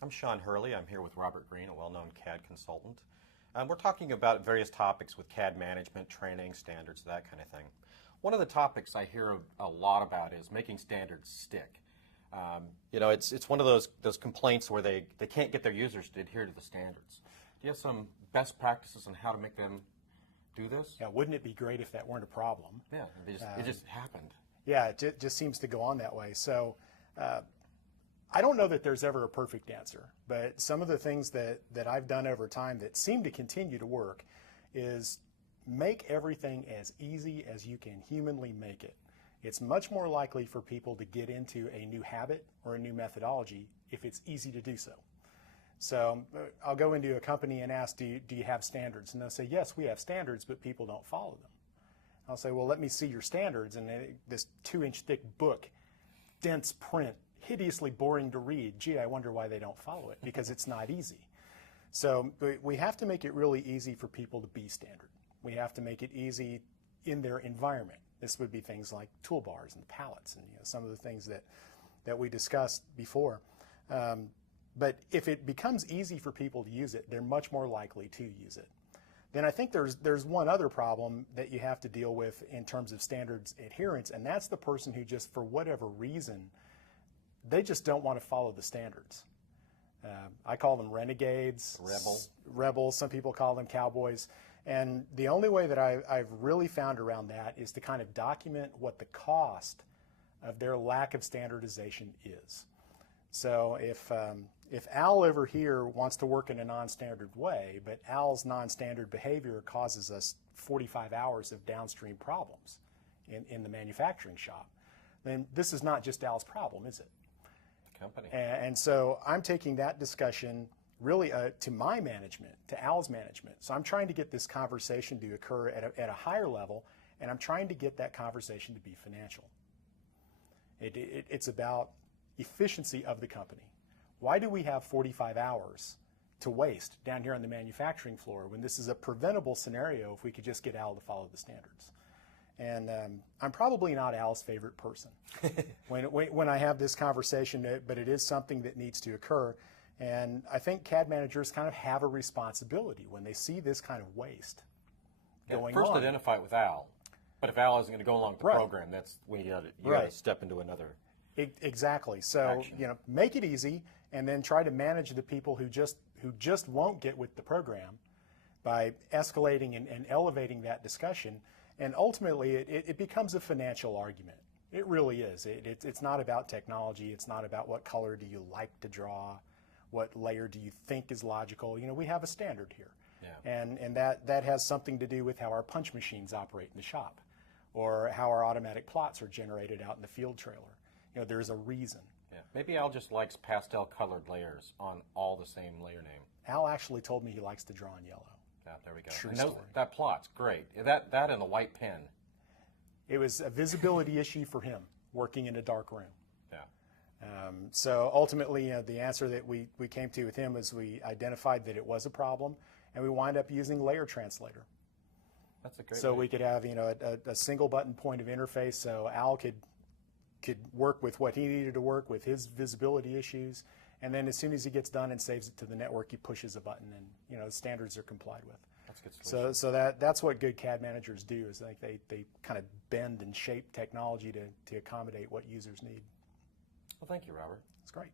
I'm Shaan Hurley. I'm here with Robert Green, a well-known CAD consultant. We're talking about various topics with CAD management, training, standards, that kind of thing. One of the topics I hear a lot about is making standards stick. It's one of those complaints where they can't get their users to adhere to the standards. Do you have some best practices on how to make them do this? Yeah, wouldn't it be great if that weren't a problem? Yeah, it just happened. Yeah, it just seems to go on that way. So I don't know that there's ever a perfect answer, but some of the things that I've done over time that seem to continue to work is make everything as easy as you can humanly make it. It's much more likely for people to get into a new habit or a new methodology if it's easy to do so. So I'll go into a company and ask, do you have standards? And they'll say, yes, we have standards, but people don't follow them. I'll say, well, let me see your standards. And this 2-inch thick book, dense print, hideously boring to read. Gee, I wonder why they don't follow it, because it's not easy. So we have to make it really easy for people to be standard. We have to make it easy in their environment. This would be things like toolbars and palettes and some of the things that we discussed before. But if it becomes easy for people to use it, they're much more likely to use it. Then I think there's one other problem that you have to deal with in terms of standards adherence, and that's the person who just, for whatever reason, they just don't want to follow the standards. I call them renegades, rebels. Some people call them cowboys. And the only way that I've really found around that is to kind of document what the cost of their lack of standardization is. So if Al over here wants to work in a non-standard way, but Al's non-standard behavior causes us 45 hours of downstream problems in the manufacturing shop, then this is not just Al's problem, is it? The company. And so I'm taking that discussion really to my management, to Al's management. So I'm trying to get this conversation to occur at a higher level, and I'm trying to get that conversation to be financial. It's about efficiency of the company. Why do we have 45 hours to waste down here on the manufacturing floor when this is a preventable scenario if we could just get Al to follow the standards? And I'm probably not Al's favorite person when I have this conversation, but it is something that needs to occur. And I think CAD managers kind of have a responsibility when they see this kind of waste going on. First identify it with Al, but if Al isn't going to go along with the program, that's when you got to step into another Exactly. So action. Make it easy, and then try to manage the people who just won't get with the program by escalating and elevating that discussion. And ultimately, it becomes a financial argument. It really is. It's not about technology. It's not about what color do you like to draw, what layer do you think is logical. We have a standard here, and that has something to do with how our punch machines operate in the shop, or how our automatic plots are generated out in the field trailer. There's a reason. Yeah. Maybe Al just likes pastel colored layers on all the same layer name. Al actually told me he likes to draw in yellow. Yeah, there we go. True story. That plot's great. That and the white pen. It was a visibility issue for him, working in a dark room. Yeah. So ultimately, the answer that we came to with him was we identified that it was a problem, and we wind up using Layer Translator. That's a great So we could have a single button point of interface, so Al could work with what he needed to work with his visibility issues, and then as soon as he gets done and saves it to the network, he pushes a button, and the standards are complied with. That's a good solution. So that's what good CAD managers do, is like they kind of bend and shape technology to accommodate what users need. Well, thank you, Robert. That's great.